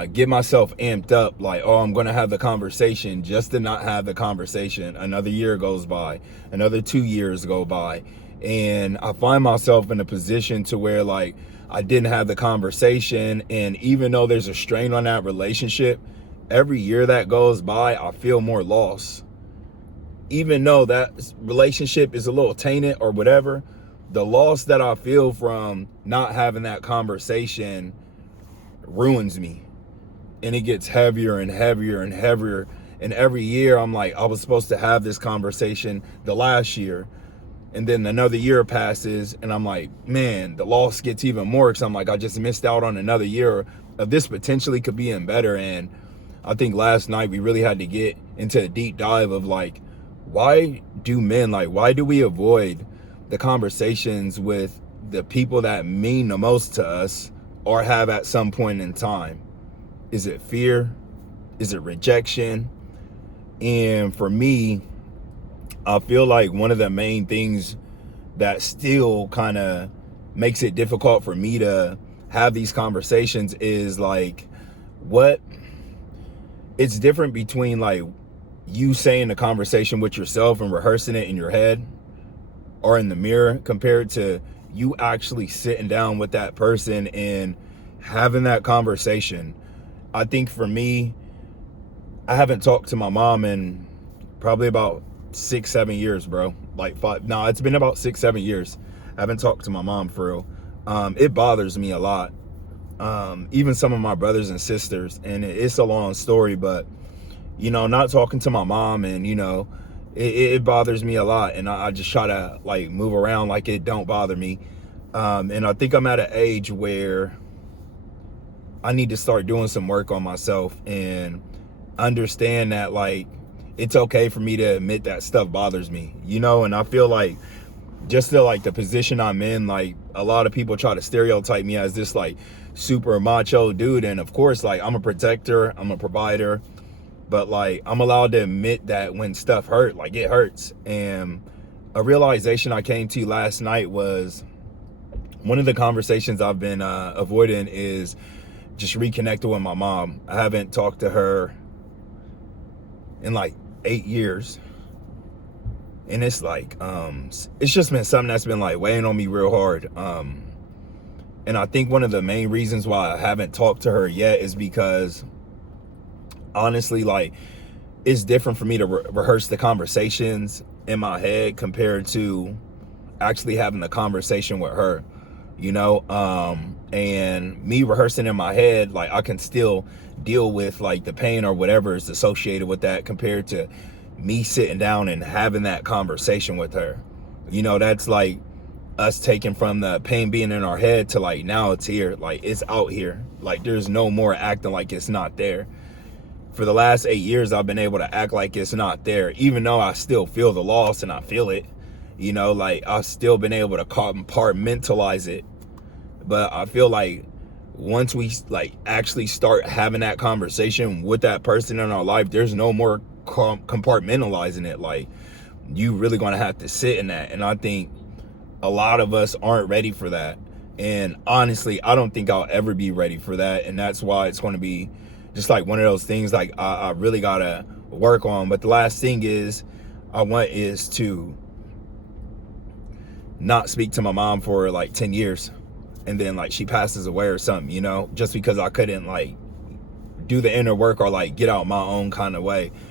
I get myself amped up like, oh, I'm going to have the conversation just to not have the conversation. Another year goes by, another 2 years go by. And I find myself in a position to where like I didn't have the conversation. And even though there's a strain on that relationship, every year that goes by, I feel more lost. Even though that relationship is a little tainted or whatever, the loss that I feel from not having that conversation ruins me. And it gets heavier and heavier and heavier. And every year I'm like, I was supposed to have this conversation the last year. And then another year passes and I'm like, man, the loss gets even more because I'm like, I just missed out on another year of this potentially could be in better. And I think last night we really had to get into a deep dive of like, why do we avoid the conversations with the people that mean the most to us or have at some point in time? Is it fear? Is it rejection? And for me, I feel like one of the main things that still kind of makes it difficult for me to have these conversations is like, what it's different between like you saying the conversation with yourself and rehearsing it in your head or in the mirror compared to you actually sitting down with that person and having that conversation. I think for me, I haven't talked to my mom in probably about 6-7 years, bro. Like five. No, it's been about 6-7 years. I haven't talked to my mom for real. It bothers me a lot. Even some of my brothers and sisters, and it's a long story, but you know, not talking to my mom, and you know, it bothers me a lot, and I just try to like move around like it don't bother me. And I think I'm at an age where I need to start doing some work on myself and understand that like it's okay for me to admit that stuff bothers me, you know. And I feel like just the position I'm in, like a lot of people try to stereotype me as this like super macho dude, and of course like I'm a protector, I'm a provider, but like I'm allowed to admit that when stuff hurt, like it hurts. And a realization I came to last night was one of the conversations I've been avoiding is just reconnecting with my mom. I haven't talked to her in like 8 years. And it's like, it's just been something that's been like weighing on me real hard. And I think one of the main reasons why I haven't talked to her yet is because honestly, like it's different for me to rehearse the conversations in my head compared to actually having a conversation with her, you know. And me rehearsing in my head, like I can still deal with like the pain or whatever is associated with that compared to me sitting down and having that conversation with her. You know, that's like us taking from the pain being in our head to like now it's here, like it's out here, like there's no more acting like it's not there. For the last 8 years I've been able to act like it's not there, even though I still feel the loss and I feel it, you know, like I've still been able to compartmentalize it. But I feel like once we like actually start having that conversation with that person in our life, there's no more compartmentalizing it. Like you really gonna have to sit in that. And I think a lot of us aren't ready for that. And honestly, I don't think I'll ever be ready for that. And that's why it's going to be just like one of those things like I really gotta work on. But the last thing is I want is to not speak to my mom for like 10 years. And then like she passes away or something, you know, just because I couldn't like do the inner work or like get out my own kind of way.